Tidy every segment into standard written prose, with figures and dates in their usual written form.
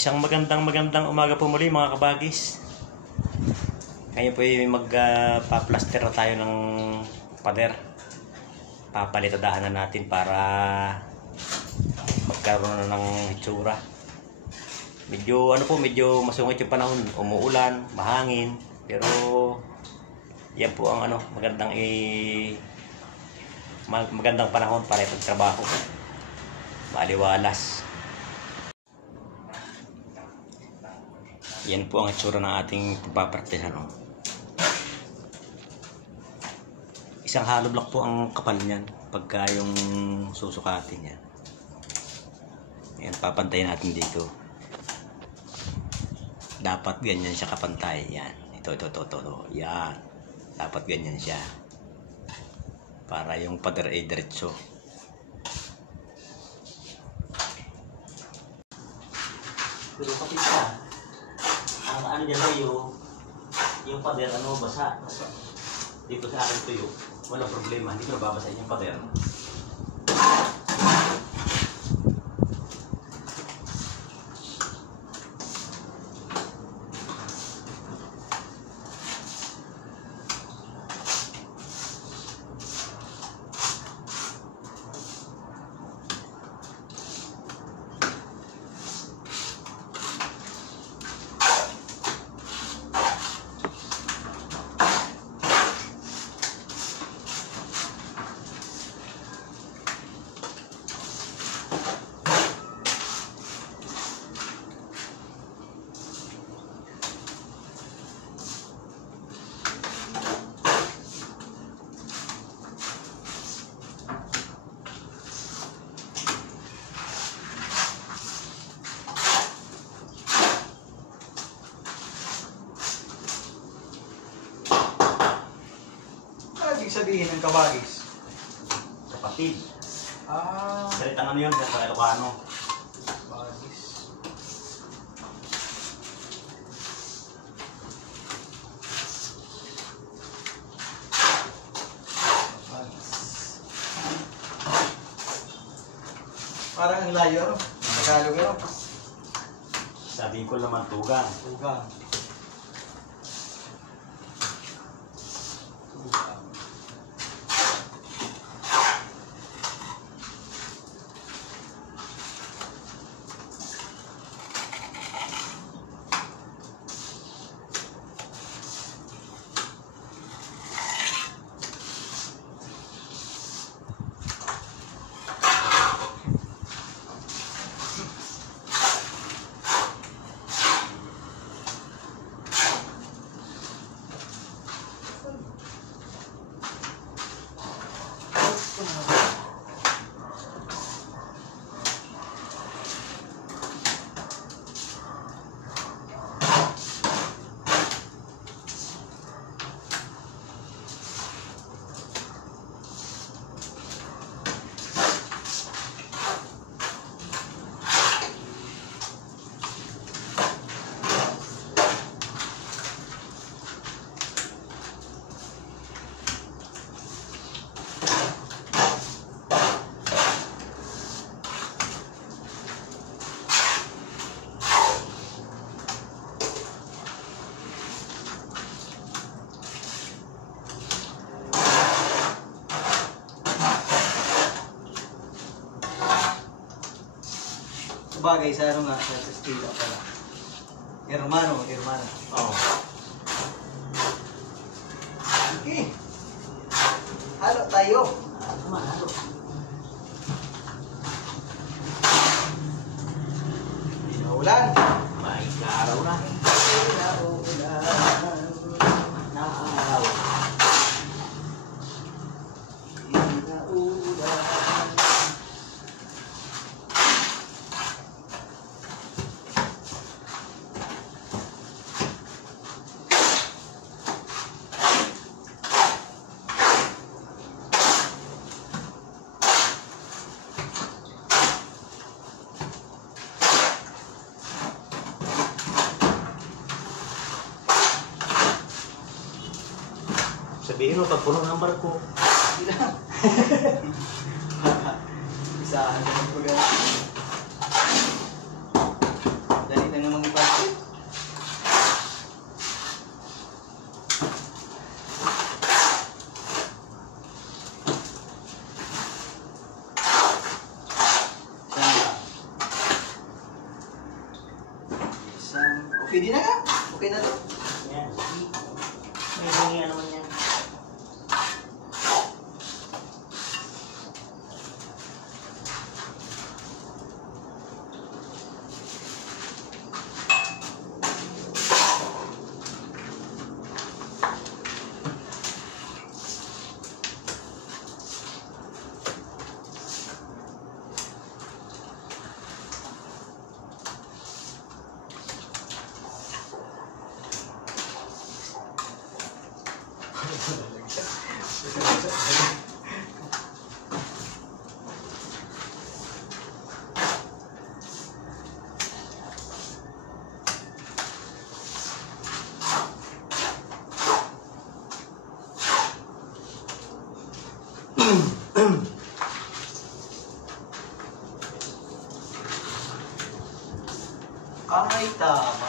Isang magandang umaga po muli mga kabagis. Ngayon po ay magpa-plaster na tayo ng pader. Papalitadahan na natin para magkaroon na ng hitsura. Medyo masungit yung panahon, umuulan, mahangin, pero yan po ang magandang panahon para ipagtrabaho. Maliwalas. Yan po ang itsura ng ating pagpapraktisan. Isang hollow block po ang kapal niyan pagka yung susukatin niya. Yan, papantayin natin dito. Dapat ganyan siya kapantay. Yan. Ito. Yan. Dapat ganyan siya. Para yung pader ay diretso. Pero kapit ka. Ang dyan kayo, yung pader, basa. Dito sa akin tuyo, walang problema. Hindi ko nababasahin yung pader. Sabihin ng kabagis? Kapatid. Salitang yun sa Ilocano. Kabagis. Parang ang layo, Tagalog yun. Sabi ko naman tugang. Tugang. Bagay sa nga sa estilo pala. Hermana. Oo. Okay. Halo tayo. Halo. Ulan. May araw na. Naaw. Sabihin mo, pag puno ng barko. Isahan ka ng pagkakas. Dali na Pwede na nga. Okay na to. Yan. May hingihan naman yan. Ay, tama.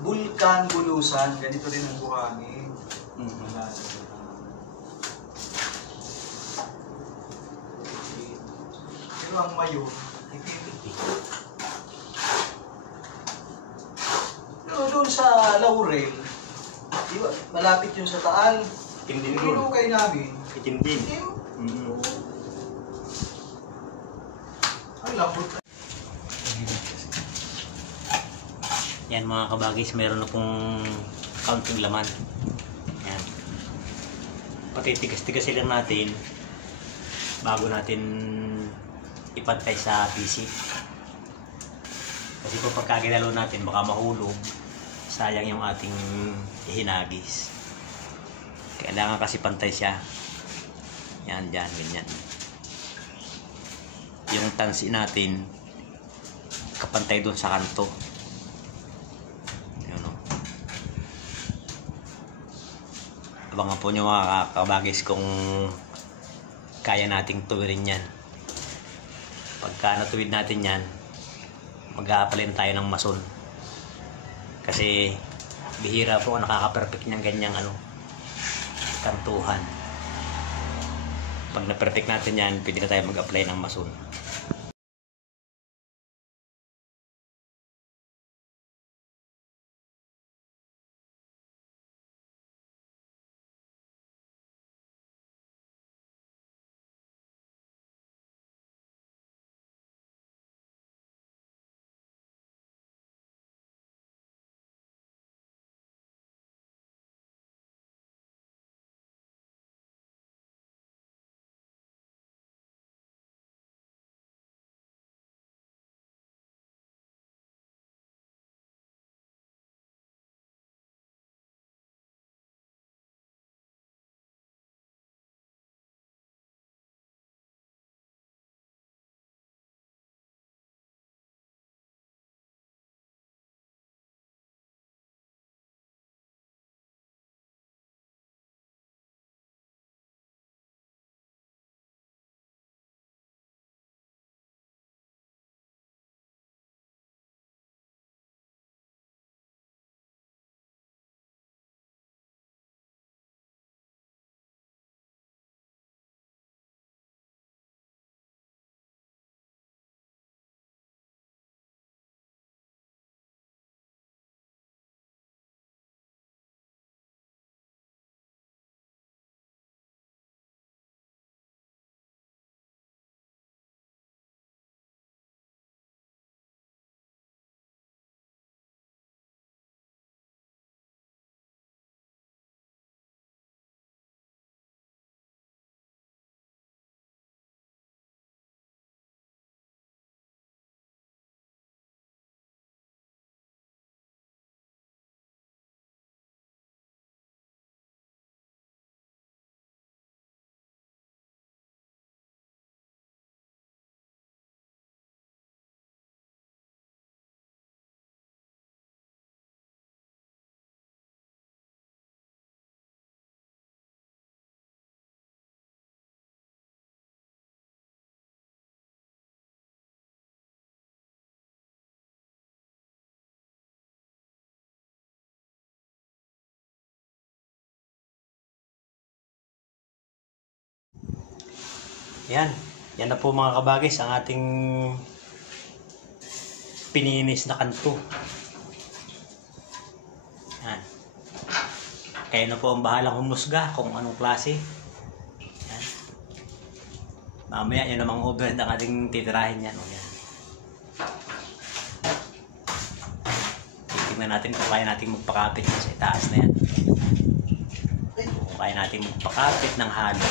Bulkan, bulusan. Ganito rin ang buhangin. Wala na. Pero ang mayo, hindi. Pero doon sa Laurel, di ba, malapit yun sa Taal. Itim din Yung yun. hinukay namin. Itim din. Itim. Mm-hmm. Ay, lambot na. Yan mga kabagis, meron akong counting laman. Yan. Patitigas-tigasin lang natin bago natin ipantay sa PC. Kasi kung pagkaginalo natin baka mahulog, sayang yung ating ihinagis. Kailangan kasi pantay siya. Yan, dyan, ganyan. Yung tansi natin kapantay doon sa kanto. Abangan po nyo mga kabagis kung kaya nating tuwirin yan. Pagka natuwid natin yan, mag-aapalin tayo ng mason. Kasi bihira po nakaka-perfect ng ganyang kantuhan. Pag na-perfect natin yan, pwede na tayo mag-apply ng mason. Yan. Yan na po mga kabagis ang ating pininis na kanto. Yan. Kayo na po ang bahalang humusga kung anong klase. Yan. Mamaya yun namang overhead ang ating titirahin yan. O yan. Titignan natin kung kaya natin magpakapit sa itaas na yan. Kung kaya natin magpakapit ng halo.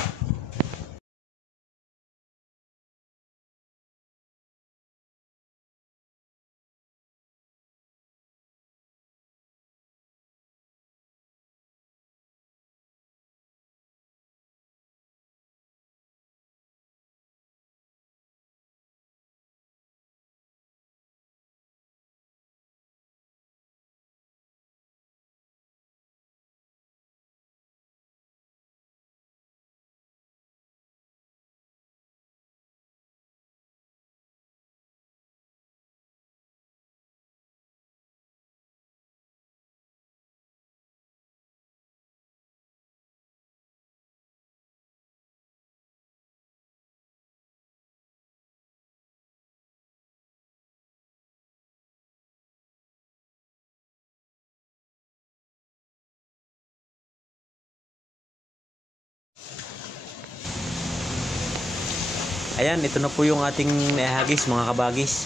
Ayan, ito na po yung ating naihagis mga kabagis.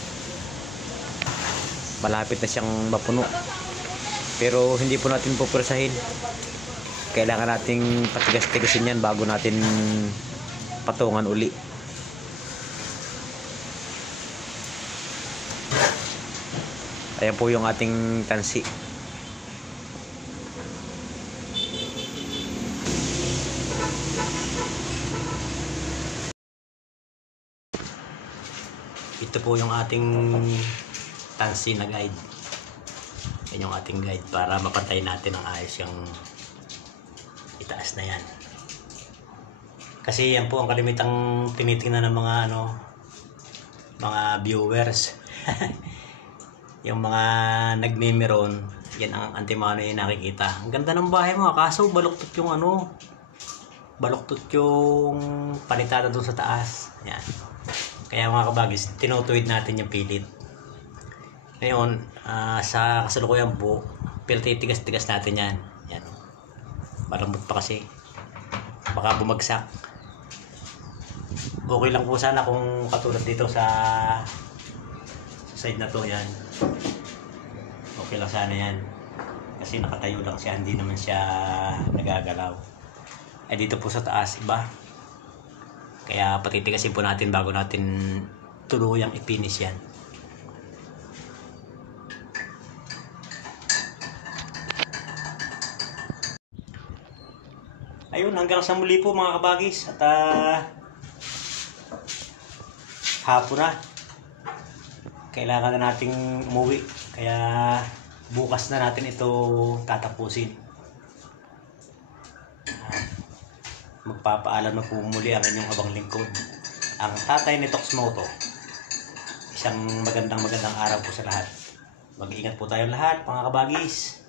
Malapit na siyang mapuno. Pero hindi po natin pupursahin. Kailangan nating patigas-tigasin yan bago natin patungan uli. Ayan po yung ating tansi. Ito po yung ating tansi na guide. Yan yung ating guide para mapantay natin ang ayos yung itaas na yan. Kasi yan po ang kalimitang tinitingnan ng mga mga viewers. Yung mga nagme-meron, yan ang antimano yung nakikita. Ang ganda ng bahay mo, kaso baluktot yung baluktot yung palitada doon sa taas. Yan. Kaya mga kabagis, tinutuwid natin yung pilit. Ngayon, sa kasalukuyan po, titigas-tigas natin yan. Yan. Malambot pa kasi. Baka bumagsak. Okay lang po sana kung katulad dito sa side na to yan. Okay lang sana yan. Kasi nakatayo lang siya, hindi naman siya nagagalaw. Ay dito po sa taas, iba. Kaya patitigasin po natin bago natin tuluyang ipinis yan. Ayun, hanggang sa muli po mga kabagis. At hapon na. Kailangan na nating umuwi. Kaya bukas na natin ito tatapusin. Magpapaalam na po muli ang inyong abang lingkod, ang tatay ni Toxmoto. Isang magandang araw po sa lahat. Mag-iingat po tayo lahat mga kabagis.